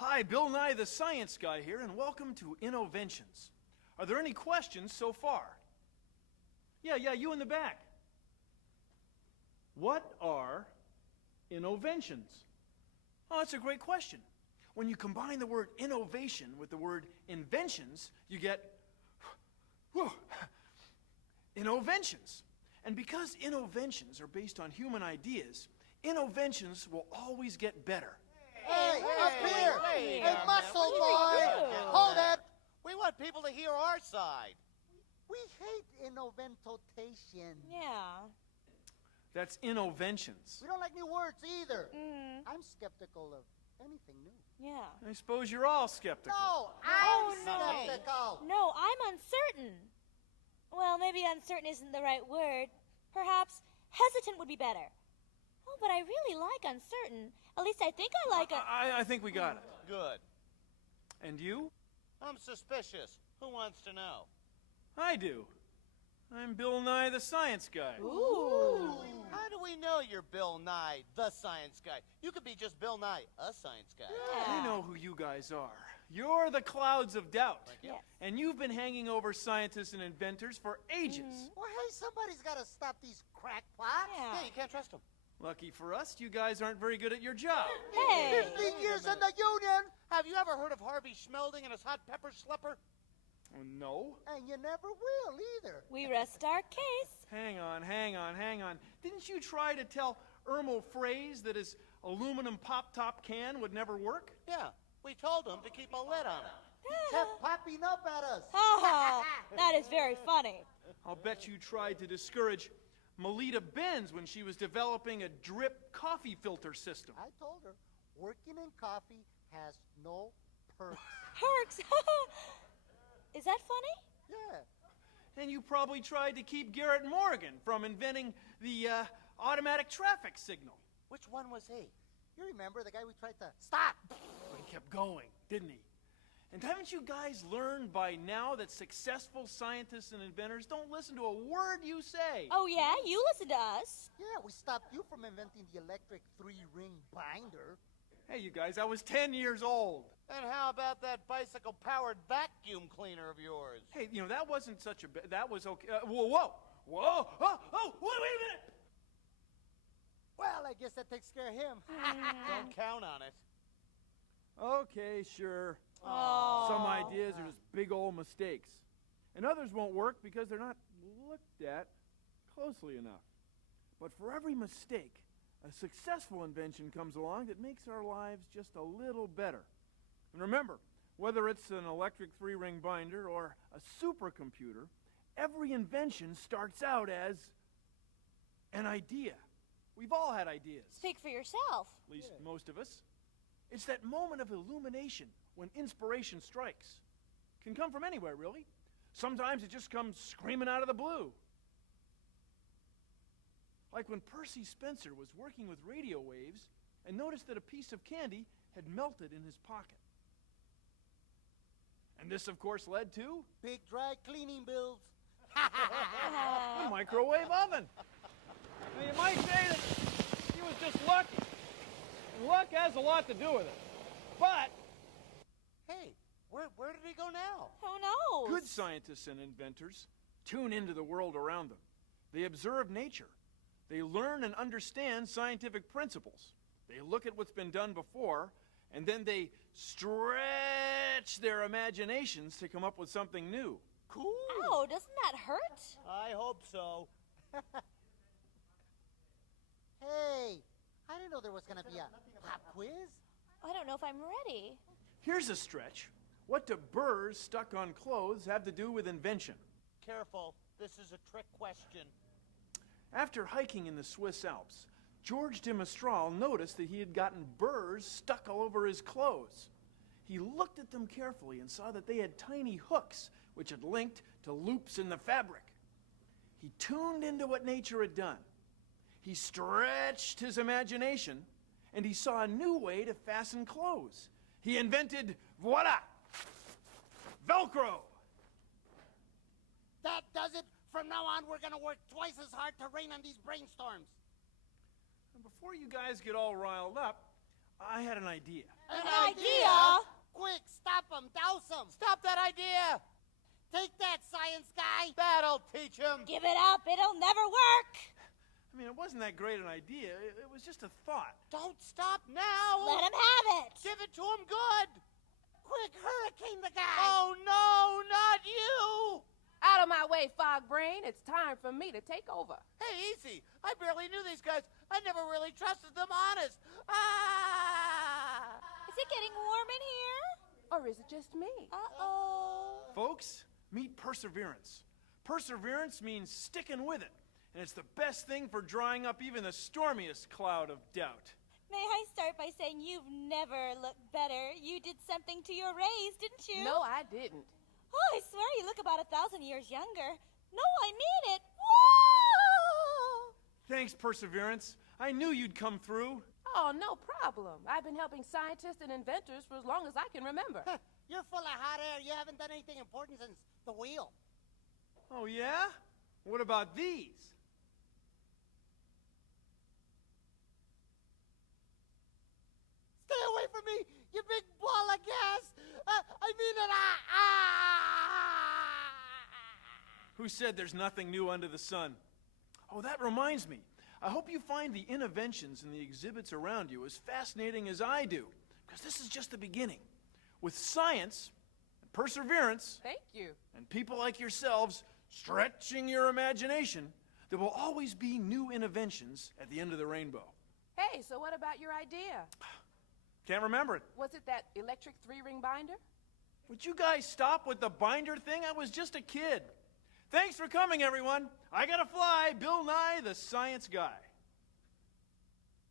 Hi, Bill Nye the Science Guy here, and welcome to Innoventions. Are there any questions so far? Yeah, you in the back. What are innoventions? Oh, that's a great question. When you combine the word innovation with the word inventions, you get innoventions. And because innoventions are based on human ideas, innoventions will always get better. Hey, up here! Hey, muscle boy! Hold it! We want people to hear our side. We hate innoventotation. Yeah. That's innoventions. We don't like new words either. I'm skeptical of anything new. Yeah. I suppose you're all skeptical. No, I'm no. skeptical. No, I'm uncertain. Well, maybe uncertain isn't the right word. Perhaps hesitant would be better. Oh, but I really like uncertain. At least I think I like it. I think we got it. Good. And you? I'm suspicious. Who wants to know? I do. I'm Bill Nye the Science Guy. Ooh. How do we know you're Bill Nye, the science guy? You could be just Bill Nye, a science guy. I know who you guys are. You're the clouds of doubt. you. Yes. And you've been hanging over scientists and inventors for ages. Well, hey, somebody's got to stop these crackpots. Yeah. Yeah, you can't trust him. Lucky for us, you guys aren't very good at your job. Hey. 15 years in the union, Have you ever heard of Harvey Schmelding and his hot pepper slipper? Oh, no. and you never will either. We rest our case. Hang on. Didn't you try to tell Irmo Fraze that his aluminum pop-top can would never work? Yeah, we told him to keep a lid on it. Kept popping up at us. Oh, that is very funny. I'll bet you tried to discourage Melita Benz when she was developing a drip coffee filter system. I told her, working in coffee has no perks. Perks. Is that funny? Yeah. And you probably tried to keep Garrett Morgan from inventing the automatic traffic signal. Which one was he? You remember the guy we tried to stop? But he kept going, didn't he? And haven't you guys learned by now that successful scientists and inventors don't listen to a word you say? Oh, yeah? You listen to us. Yeah, we stopped you from inventing the electric 3-ring binder. Hey, you guys, I was 10 years old. And how about that bicycle-powered vacuum cleaner of yours? Hey, that wasn't such a that was okay. Whoa, oh, wait a minute. Well, I guess that takes care of him. Don't count on it. Okay, sure. Oh. Some ideas are just big old mistakes. And others won't work because they're not looked at closely enough. But for every mistake, a successful invention comes along that makes our lives just a little better. And remember, whether it's an electric 3-ring binder or a supercomputer, every invention starts out as an idea. We've all had ideas. Speak for yourself. At least most of us. It's that moment of illumination when inspiration strikes. Can come from anywhere, really. Sometimes it just comes screaming out of the blue. Like when Percy Spencer was working with radio waves and noticed that a piece of candy had melted in his pocket. And this, of course, led to Big dry cleaning bills. a microwave oven. Now, you might say that he was just lucky. Luck has a lot to do with it. But Hey, where did he go now? Who knows? good scientists and inventors tune into the world around them. They observe nature. They learn and understand scientific principles. They look at what's been done before, and then they stretch their imaginations to come up with something new. Cool. Oh, doesn't that hurt? I hope so. Hey, I didn't know there was going to be a pop quiz. I don't know if I'm ready. Here's a stretch. What do burrs stuck on clothes have to do with invention? Careful, this is a trick question. After hiking in the Swiss Alps, George de Mestral noticed that he had gotten burrs stuck all over his clothes. He looked at them carefully and saw that they had tiny hooks which had linked to loops in the fabric. He tuned into what nature had done. He stretched his imagination, and he saw a new way to fasten clothes. He invented, voila, Velcro. That does it. From now on, we're going to work twice as hard to rain on these brainstorms. And before you guys get all riled up, I had an idea. An idea? Quick, stop him, douse him. Stop that idea! Take that, science guy. That'll teach him! Give it up. It'll never work. I mean, it wasn't that great an idea. It was just a thought. Don't stop now! Let him have it. Give it to him good! Quick, hurricane the guy. Oh no, not you! Out of my way, Fog Brain. It's time for me to take over. Hey, easy. I barely knew these guys. I never really trusted them, honest. Ah! Is it getting warm in here? Or is it just me? Uh-oh. Folks, meet perseverance. Perseverance means sticking with it. And it's the best thing for drying up even the stormiest cloud of doubt. May I start by saying you've never looked better. You did something to your rays, didn't you? No, I didn't. Oh, I swear you look about 1,000 years younger. No, I mean it. Whoa! Thanks, Perseverance. I knew you'd come through. Oh, no problem. I've been helping scientists and inventors for as long as I can remember. You're full of hot air. You haven't done anything important since the wheel. Oh, yeah? What about these? Stay away from me, you big ball of gas. I mean it. Who said there's nothing new under the sun? Oh, that reminds me. I hope you find the innovations in the exhibits around you as fascinating as I do, because this is just the beginning. With science, and perseverance, Thank you. and people like yourselves stretching your imagination, there will always be new inventions at the end of the rainbow. Hey, so what about your idea? Can't remember it. Was it that electric 3-ring binder? Would you guys stop with the binder thing? I was just a kid. Thanks for coming, everyone. I gotta fly. Bill Nye, the Science Guy.